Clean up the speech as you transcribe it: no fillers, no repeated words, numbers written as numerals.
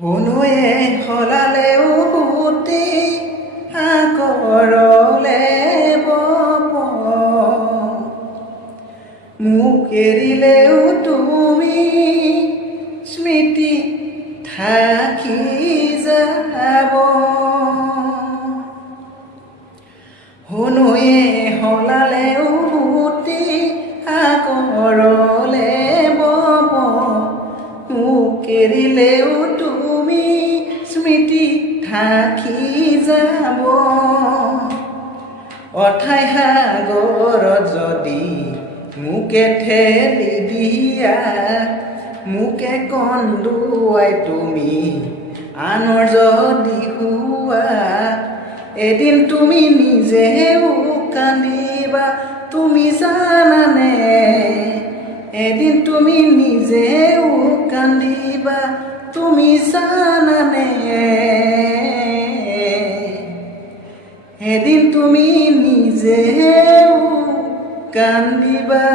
শুনোৱে সলালেও সুতি সাগৰলে বব মোক এৰিলেও তুমি স্মৃতি থাকি যাব শুনোৱে সলালেও সুতি সাগৰলে বব মোক এৰিলেও তুমি স্মৃতি থাকি যাব অথাই সাগৰত যদি মোকে ঠেলি দিয়া মোকে কন্দুৱাই তুমি আনৰ যদি হোৱা এদিন তুমি নিজেও কান্দিবা তুমি জানানে এদিন তুমি নিজেও কান্দিবা তুমি জানানে এদিন তুমি নিজেও কান্দিবা